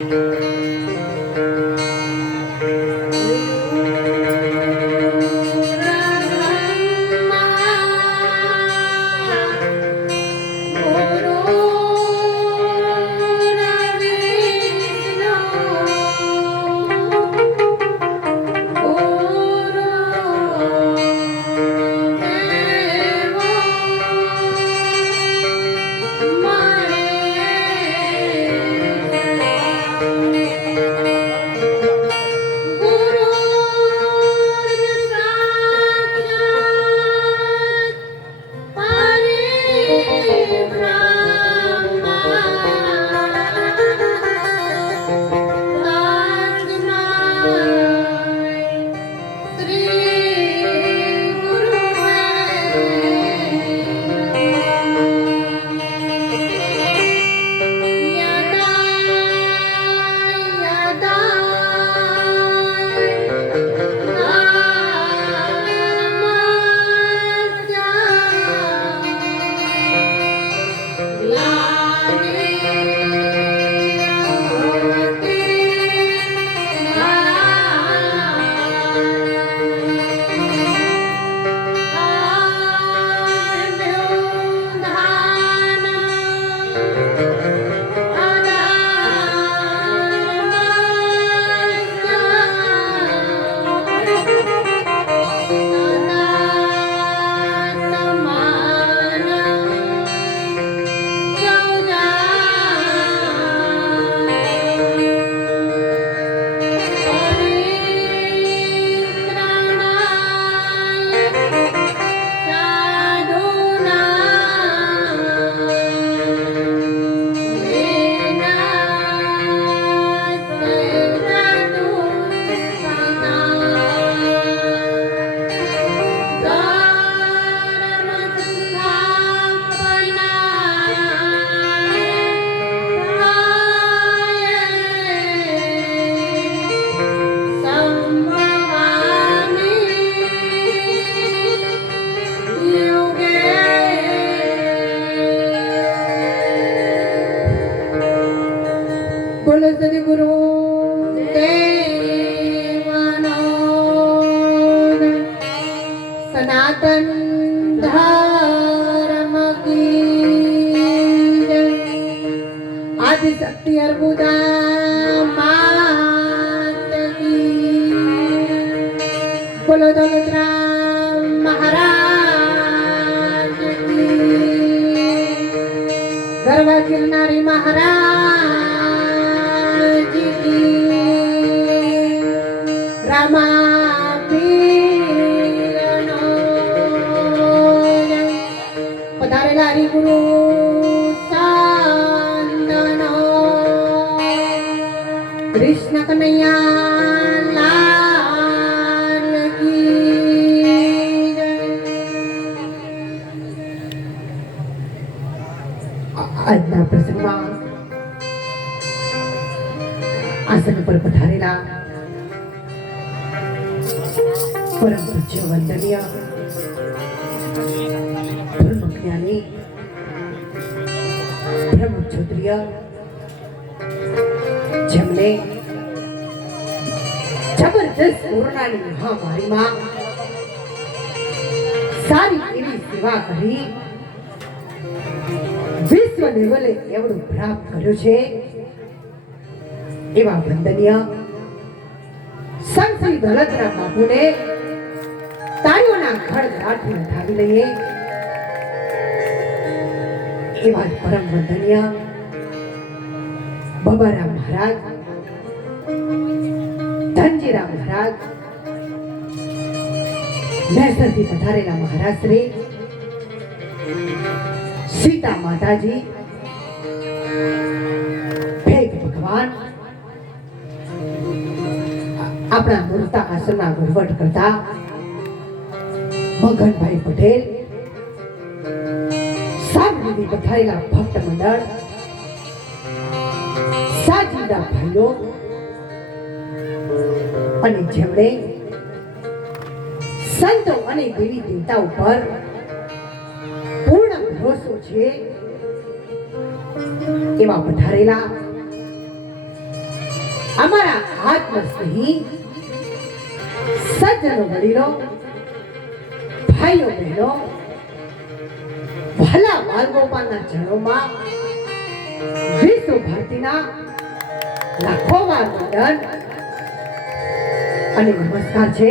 Música सद्गुरु सनातन धर्मकी आदिशक्ती अर्बुदा मातकी। बोलो दौलतराम महाराज गर्वा गिरणारी महाराज પધારેલા હરિગુરુ સંતનો કૃષ્ણ કનૈયા લાલ કી જય. આજના પ્રસંગમાં આસન પર પધારેલા પરમ પૂજ્ય વંદનીય ધર્મ જ્ઞાની બ્રહ્મ ક્ષત્રિય જેમણે જબરદસ્ત કોરોનાની મહામારીમાં સારી એવી સેવા કરી વિશ્વ લેવલે એવડું પ્રાપ્ત કર્યું છે. એવા વંદનીય સંત શ્રી બાપુને તાળીઓના ખડખડાટથી ધાવી લઈએ. એવા પરમ વંદનીય. બબારામ મહારાજ ધનજીરામ મહારાજ, મહેસરથી પધારેલા મહારાજ શ્રી સીતા માતાજી, ભેગ ભગવાન, આપણા મૂર્તા આશ્રમના વહીવટ કરતા મગનભાઈ પટેલ સામગ્રી બધાયેલા ભક્ત મંડળ, સાજીદા ભાઈઓ, અને જેમણે સંતો અને દેવી દેવતા ઉપર પૂર્ણ ભરોસો છે, એવા પધારેલા અમારા આત્મસ્નેહી સજ્જનો વડીલો ભાઈઓ બહેનો ભલા બાલગોપાલના ચરણોમાં વિશ્વ ભારતીના લાખો વાર અને નમસ્કાર છે.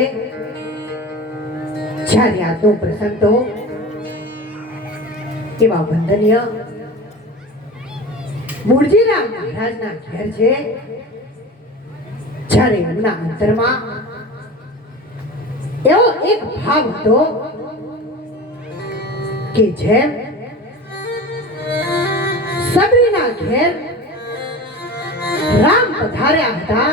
જ્યારે આજનો પ્રસંગ તો એવા વંદનીય મૂળજીરામ મહારાજના ઘેર છે. જ્યારે એમના અંતરમાં એવો એક ભાવ હતો કે જેમ સબરીના ઘેર રામ પધાર્યા હતા,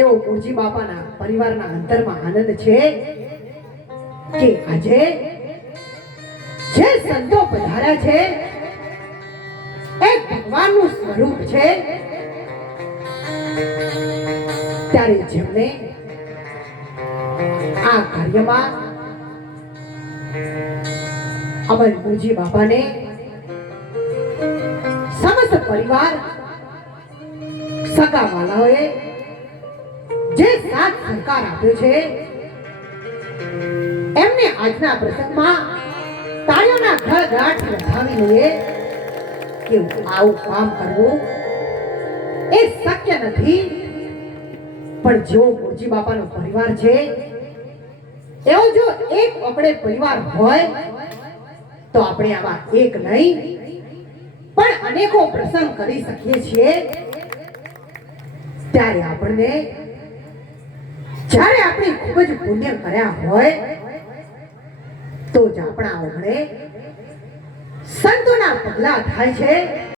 એવો ગુરજી બાપાના પરિવારના અંતરમાં આનંદ છે કે આજે જે સંતો પધાર્યા છે, એ ભગવાનનું સ્વરૂપ છે. ત્યારે જેમને આ કાર્યમાં અમર ગુરુજી બાપાને, સમસ્ત પરિવાર, સગા વાલાઓએ જે સાથ સહકાર આપ્યો છે, એમને આજના પ્રસંગમાં તાળીઓના ગળગળાટ વધાવી લઈએ કે આવું કામ કરવું એ શક્ય નથી. પણ જો ગુરુજી બાપાનો પરિવાર છે એવો જો એક આપણે પરિવાર હોય, તો આપણે આવા એક નહીં. પણ અનેકો પ્રસંગ કરી શકીએ છીએ. ત્યારે આપણને, જ્યારે આપણે ખૂબ જ પુણ્ય કર્યા હોય, તો જ આપણા ઓગણે સંતોના પગલા થાય છે.